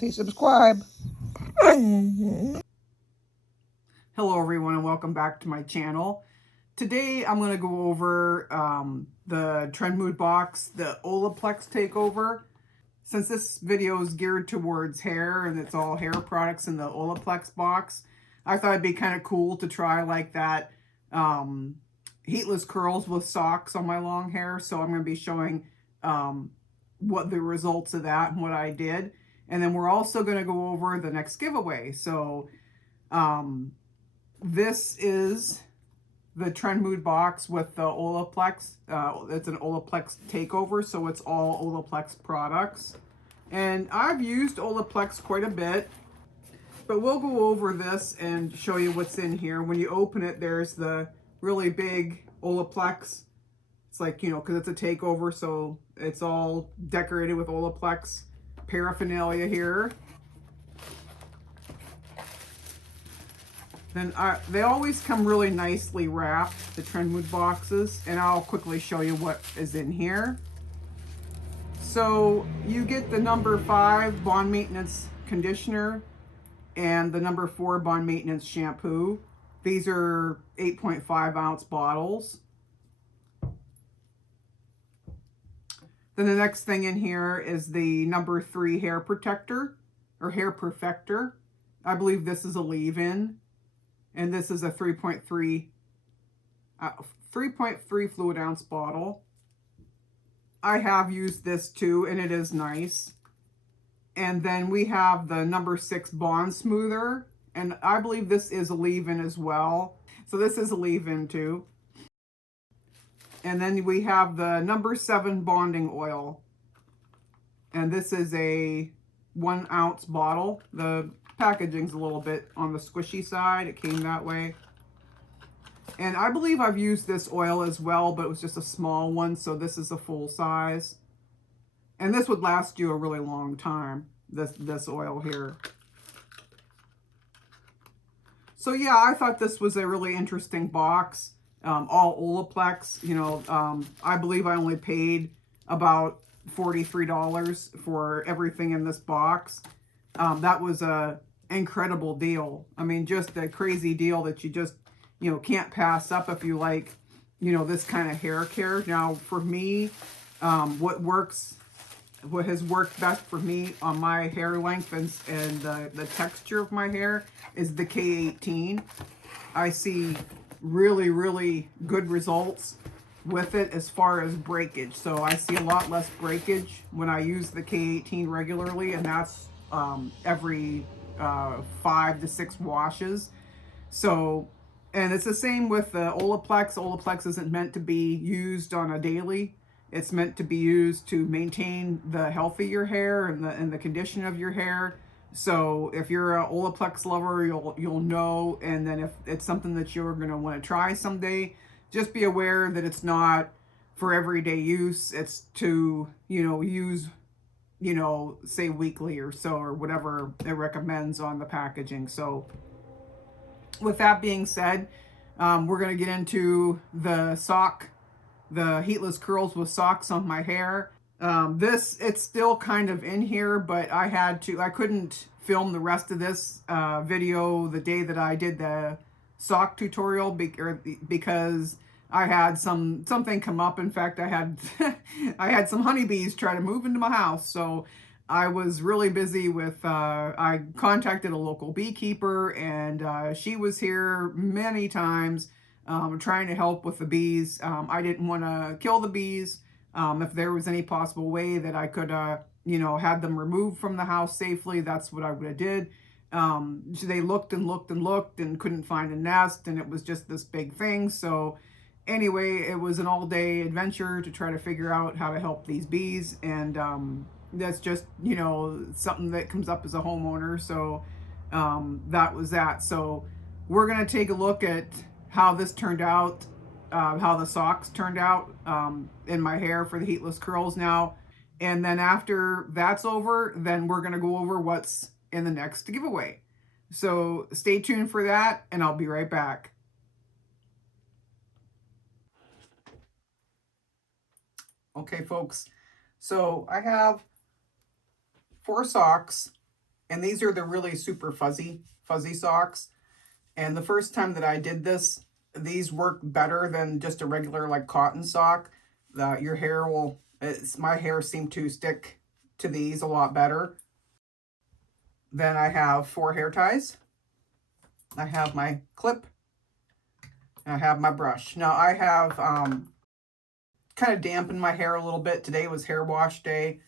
Say subscribe. Hello everyone and welcome back to my channel. Today I'm going to go over the Trendmood box, the Olaplex takeover. Since this video is geared towards hair and it's all hair products in the Olaplex box, I thought it'd be kind of cool to try like that heatless curls with socks on my long hair. So I'm going to be showing what the results of that and what I did. And then we're also going to go over the next giveaway. So this is the Trendmood box with the Olaplex. It's an Olaplex takeover, so it's all Olaplex products. And I've used Olaplex quite a bit, but we'll go over this and show you what's in here. When you open it, there's the really big Olaplex. It's like, you know, because it's a takeover, so it's all decorated with Olaplex paraphernalia here. Then they always come really nicely wrapped, the Trendmood boxes, and I'll quickly show you what is in here. So you get the number 5 Bond Maintenance Conditioner and the number 4 Bond Maintenance Shampoo. These are 8.5 ounce bottles. Then the next thing in here is the number 3 hair protector or hair perfector. I believe this is a leave-in. And this is a 3.3 fluid ounce bottle. I have used this too, and it is nice. And then we have the number 6 Bond Smoother. And I believe this is a leave-in as well. So this is a leave-in too. And then we have the number 7 Bonding Oil. And this is a 1 ounce bottle. The packaging's a little bit on the squishy side. It came that way. And I believe I've used this oil as well, but it was just a small one, so this is a full size. And this would last you a really long time, this oil here. So yeah, I thought this was a really interesting box. All Olaplex, you know, I believe I only paid about $43 for everything in this box. That was a incredible deal. I mean, just a crazy deal that you just, you know, can't pass up if you like, you know, this kind of hair care. Now, for me, what has worked best for me on my hair length and the texture of my hair is the K18. I see really, really good results with it as far as breakage. So I see a lot less breakage when I use the K18 regularly, and that's every 5 to 6 washes. So, and it's the same with the Olaplex. Olaplex isn't meant to be used on a daily. It's meant to be used to maintain the health of your hair and the condition of your hair. So if you're an Olaplex lover, you'll know. And then if it's something that you're going to want to try someday, just be aware that it's not for everyday use. It's to, you know, use, you know, say weekly or so, or whatever it recommends on the packaging. So with that being said, we're going to get into the heatless curls with socks on my hair. It's still kind of in here, but I couldn't film the rest of this video the day that I did the sock tutorial because I had something come up. In fact, I had I had some honeybees try to move into my house, so I was really busy with I contacted a local beekeeper, and she was here many times trying to help with the bees. I didn't want to kill the bees. If there was any possible way that I could you know, had them removed from the house safely, that's what I would have did. They looked and looked and looked and couldn't find a nest, and it was just this big thing. So anyway, it was an all-day adventure to try to figure out how to help these bees, and that's just, you know, something that comes up as a homeowner. So that was that. So we're gonna take a look at how this turned out, how the socks turned out in my hair for the heatless curls now. And then after that's over, then we're going to go over what's in the next giveaway. So stay tuned for that, and I'll be right back. Okay, folks. So I have 4 socks And these are the really super fuzzy socks. And the first time that I did this, these work better than just a regular like cotton sock. Your hair will, my hair seemed to stick to these a lot better. Then I have 4 hair ties. I have my clip. And I have my brush. Now I have kind of dampened my hair a little bit. Today was hair wash day.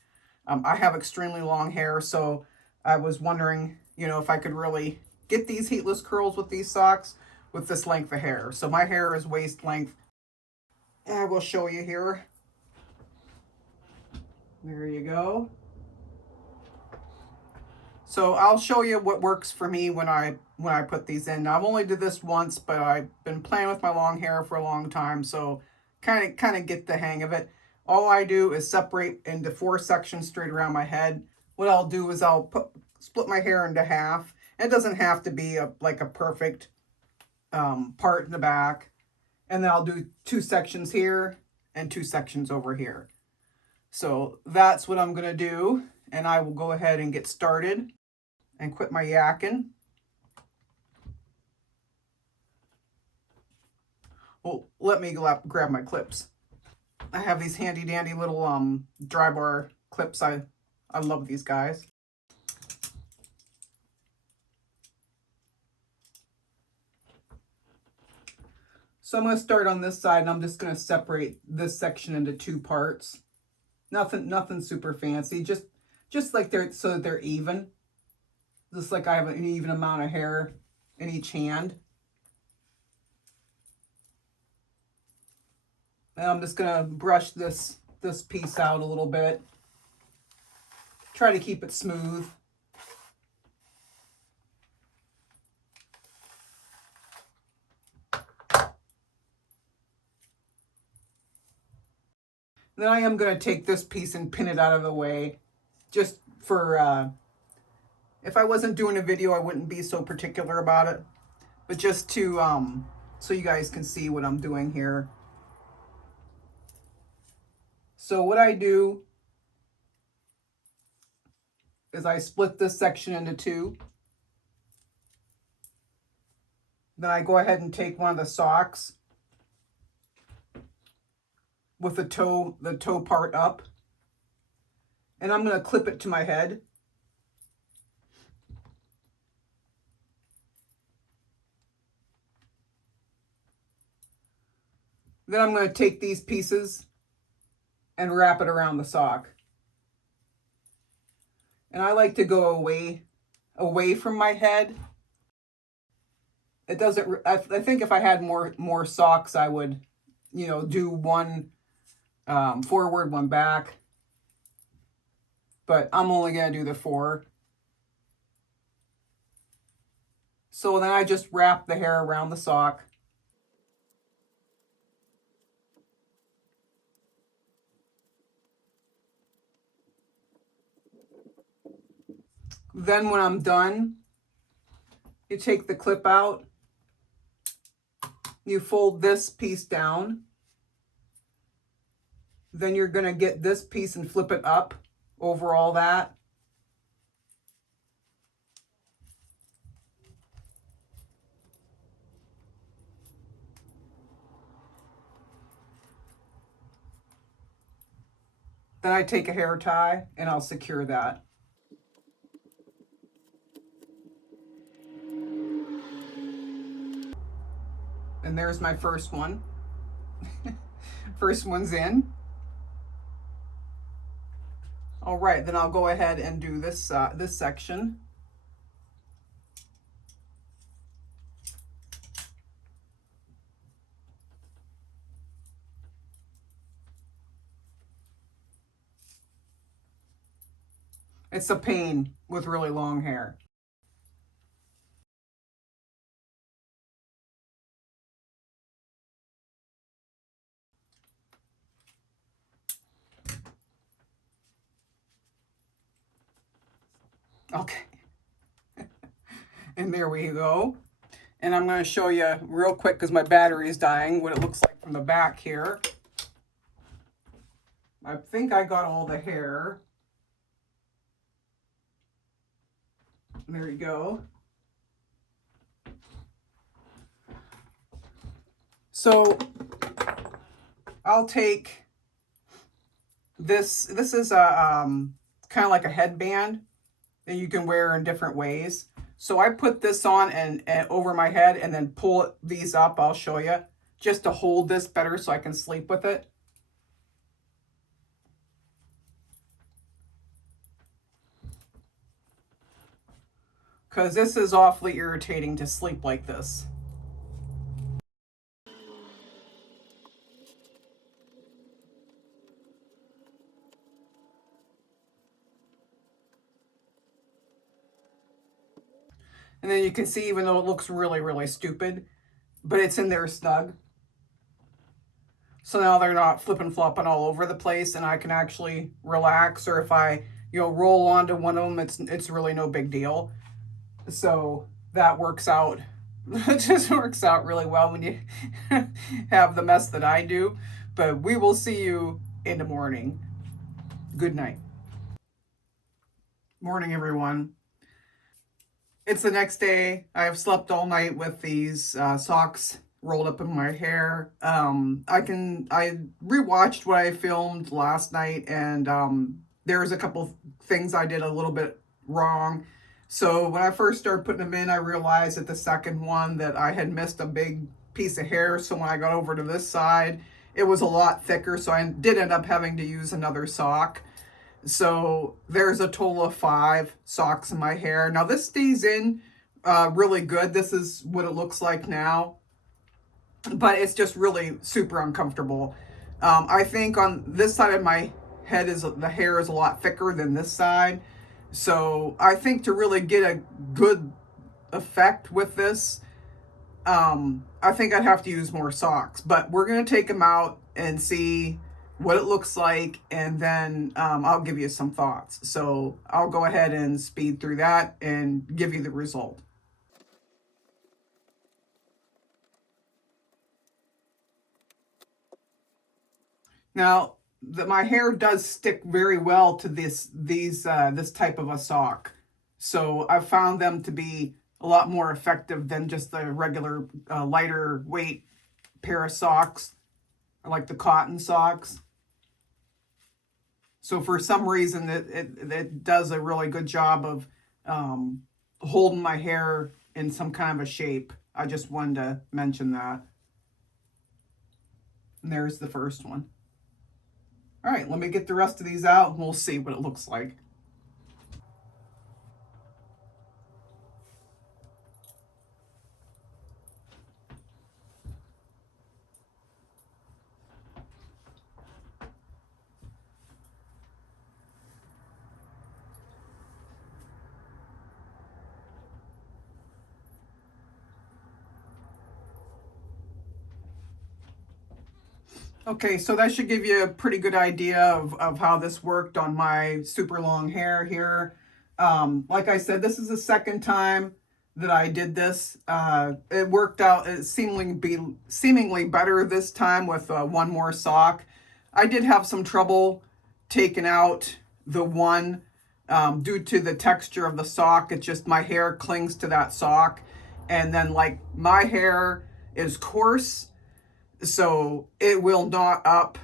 I have extremely long hair, so I was wondering, you know, if I could really get these heatless curls with these socks with this length of hair. So my hair is waist length. And I will show you here. There you go. So I'll show you what works for me when I put these in. Now, I've only did this once, but I've been playing with my long hair for a long time, so kind of get the hang of it. All I do is separate into 4 sections straight around my head. What I'll do is I'll split my hair into half. It doesn't have to be like a perfect part in the back. And then I'll do 2 sections here and 2 sections over here. So that's what I'm going to do. And I will go ahead and get started and quit my yakking. Well, let me grab my clips. I have these handy dandy little dry bar clips. I love these guys. So I'm going to start on this side, and I'm just going to separate this section into 2 parts. Nothing super fancy. Just like so that they're even. Just like I have an even amount of hair in each hand. And I'm just gonna brush this piece out a little bit. Try to keep it smooth. Then I am gonna take this piece and pin it out of the way, just for if I wasn't doing a video, I wouldn't be so particular about it. But just to so you guys can see what I'm doing here. So what I do is I split this section into 2. Then I go ahead and take one of the socks with the toe part up. And I'm going to clip it to my head. Then I'm going to take these pieces and wrap it around the sock. And I like to go away from my head. It doesn't, I think if I had more socks, I would, you know, do one forward, one back. But I'm only going to do the 4. So then I just wrap the hair around the sock. Then when I'm done, you take the clip out, you fold this piece down, then you're going to get this piece and flip it up over all that. Then I take a hair tie and I'll secure that. And there's my first one. First one's in. All right, then I'll go ahead and do this this section. It's a pain with really long hair. Okay. And there we go. And I'm going to show you real quick, because my battery is dying, what it looks like from the back here. I think I got all the hair. There you go. So I'll take this. This is a kind of like a headband that you can wear in different ways. So I put this on and over my head and then pull these up. I'll show you, just to hold this better so I can sleep with it. Because this is awfully irritating to sleep like this. And then you can see, even though it looks really, really stupid, but it's in there snug. So now they're not flipping flopping all over the place, and I can actually relax. Or if I, roll onto one of them, it's really no big deal. So that works out. It just works out really well when you have the mess that I do. But we will see you in the morning. Good night. Morning, everyone. It's the next day. I have slept all night with these socks rolled up in my hair. I rewatched what I filmed last night, and there's a couple things I did a little bit wrong. So when I first started putting them in, I realized at the second one that I had missed a big piece of hair. So when I got over to this side, it was a lot thicker. So I did end up having to use another sock. So there's a total of 5 socks in my hair. Now this stays in really good. This is what it looks like now, but it's just really super uncomfortable. I think on this side of my head the hair is a lot thicker than this side. So I think to really get a good effect with this, I think I'd have to use more socks, but we're going to take them out and see what it looks like, and then I'll give you some thoughts. So I'll go ahead and speed through that and give you the result. Now, my hair does stick very well to this type of a sock. So I've found them to be a lot more effective than just the regular lighter weight pair of socks, like the cotton socks. So for some reason, it does a really good job of holding my hair in some kind of a shape. I just wanted to mention that. And there's the first one. All right, let me get the rest of these out and we'll see what it looks like. Okay, so that should give you a pretty good idea of how this worked on my super long hair here. Like I said, this is the second time that I did this. It worked out seemingly better this time with one more sock. I did have some trouble taking out the one due to the texture of the sock. It's just my hair clings to that sock. And then like my hair is coarse, so it will knot up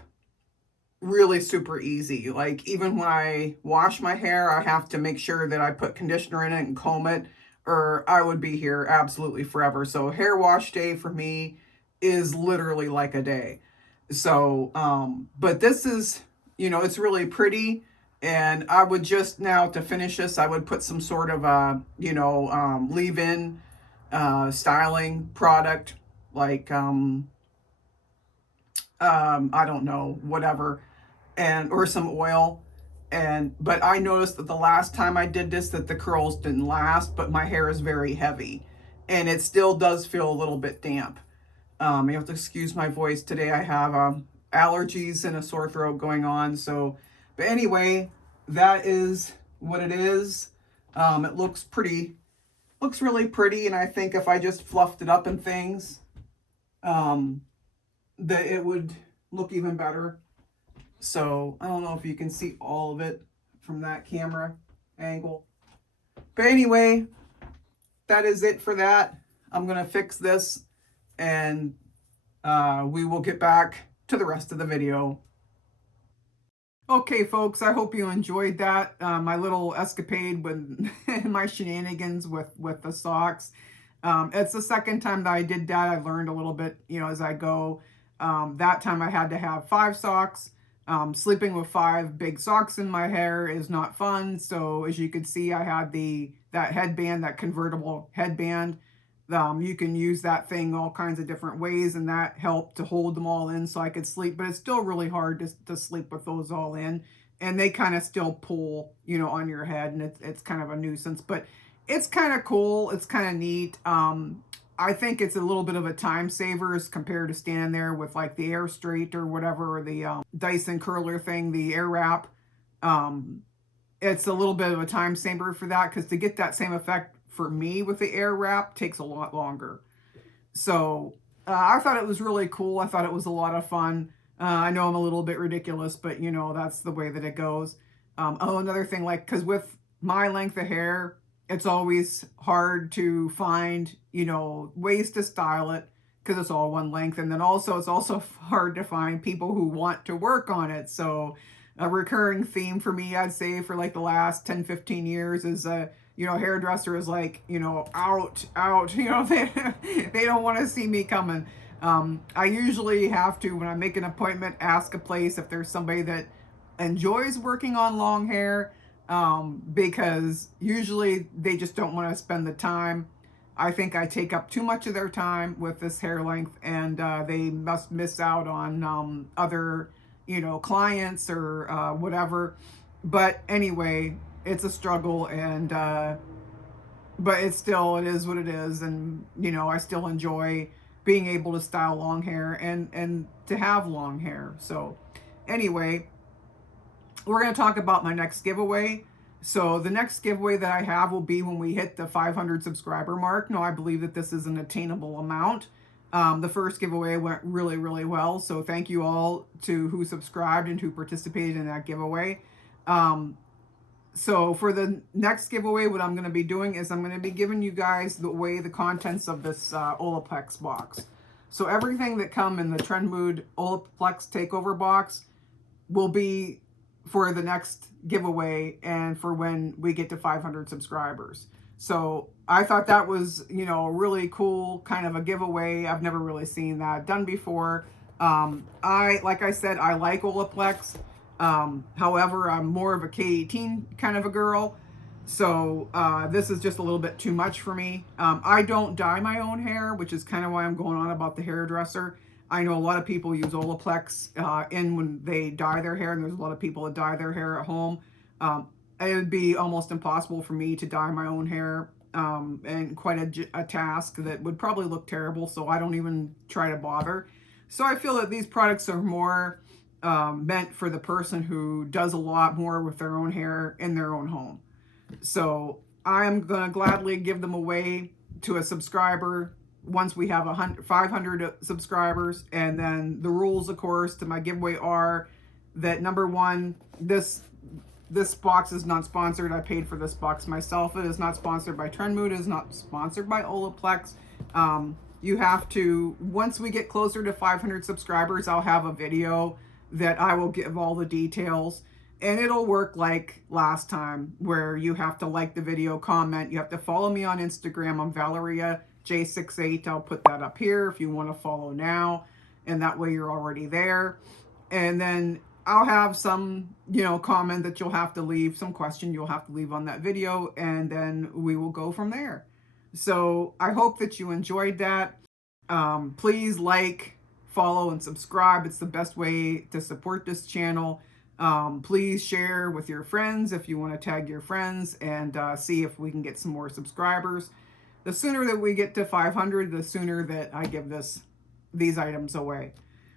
really super easy. Like even when I wash my hair, I have to make sure that I put conditioner in it and comb it, or I would be here absolutely forever. So hair wash day for me is literally like a day. So, but this is, it's really pretty. And I would just now, to finish this, I would put some sort of leave-in styling product, like I don't know, whatever, or some oil. But I noticed that the last time I did this, that the curls didn't last, but my hair is very heavy and it still does feel a little bit damp. You have to excuse my voice today. I have allergies and a sore throat going on. So, but anyway, that is what it is. It looks really pretty. And I think if I just fluffed it up and things, that it would look even better. So I don't know if you can see all of it from that camera angle, But anyway, that is it for that. I'm going to fix this and we will get back to the rest of the video. Okay, folks, I hope you enjoyed that. My little escapade with my shenanigans with the socks. It's the second time that I did that. I learned a little bit, as I go. That time I had to have 5 socks. Sleeping with 5 big socks in my hair is not fun. So as you can see, I had that headband, that convertible headband. You can use that thing all kinds of different ways, and that helped to hold them all in so I could sleep. But it's still really hard to sleep with those all in, and they kind of still pull, on your head, and it's kind of a nuisance. But it's kind of cool. It's kind of neat. I think it's a little bit of a time saver as compared to standing there with like the Air Straight or whatever, or the Dyson curler thing, the Air Wrap. It's a little bit of a time saver for that, because to get that same effect for me with the Air Wrap takes a lot longer. So I thought it was really cool. I thought it was a lot of fun. I know I'm a little bit ridiculous, but that's the way that it goes. Another thing, like, because with my length of hair, it's always hard to find, ways to style it, because it's all one length. And then also, it's also hard to find people who want to work on it. So a recurring theme for me, I'd say, for like the last 10, 15 years is hairdresser is like, out, they don't want to see me coming. I usually have to, when I make an appointment, ask a place if there's somebody that enjoys working on long hair, because usually they just don't want to spend the time. I think I take up too much of their time with this hair length, and they must miss out on other, clients or whatever. But anyway, it's a struggle, and but it is what it is. And I still enjoy being able to style long hair and to have long hair. So anyway, we're going to talk about my next giveaway. So the next giveaway that I have will be when we hit the 500 subscriber mark. Now, I believe that this is an attainable amount. The first giveaway went really, really well. So thank you all to who subscribed and who participated in that giveaway. So for the next giveaway, what I'm going to be doing is I'm going to be giving you guys the contents of this Olaplex box. So everything that come in the Trendmood Olaplex takeover box will be for the next giveaway and for when we get to 500 subscribers. So I thought that was, a really cool kind of a giveaway. I've never really seen that done before. Like I said, I like Olaplex. However, I'm more of a K18 kind of a girl. So this is just a little bit too much for me. I don't dye my own hair, which is kind of why I'm going on about the hairdresser. I know a lot of people use Olaplex when they dye their hair, and there's a lot of people that dye their hair at home. It would be almost impossible for me to dye my own hair, and quite a task that would probably look terrible, so I don't even try to bother. So I feel that these products are more meant for the person who does a lot more with their own hair in their own home. So I'm going to gladly give them away to a subscriber once we have 500 subscribers. And then the rules, of course, to my giveaway are that, number one, this box is not sponsored. I paid for this box myself. It is not sponsored by Trendmood. It is not sponsored by Olaplex. You have to, once we get closer to 500 subscribers, I'll have a video that I will give all the details. And it'll work like last time, where you have to like the video, comment. You have to follow me on Instagram. I'm ValeriaJ68. I'll put that up here if you want to follow now. And that way you're already there. And then I'll have some, comment that you'll have to leave, some question you'll have to leave on that video. And then we will go from there. So I hope that you enjoyed that. Please like, follow, and subscribe. It's the best way to support this channel. Please share with your friends if you want to tag your friends, and see if we can get some more subscribers. The sooner that we get to 500, the sooner that I give these items away.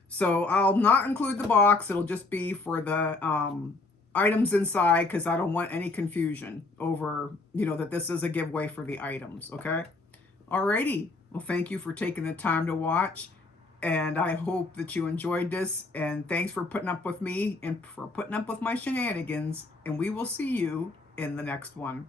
So I'll not include the box. It'll just be for the items inside, because I don't want any confusion over, that this is a giveaway for the items, okay? Alrighty. Well, thank you for taking the time to watch. And I hope that you enjoyed this. And thanks for putting up with me and for putting up with my shenanigans. And we will see you in the next one.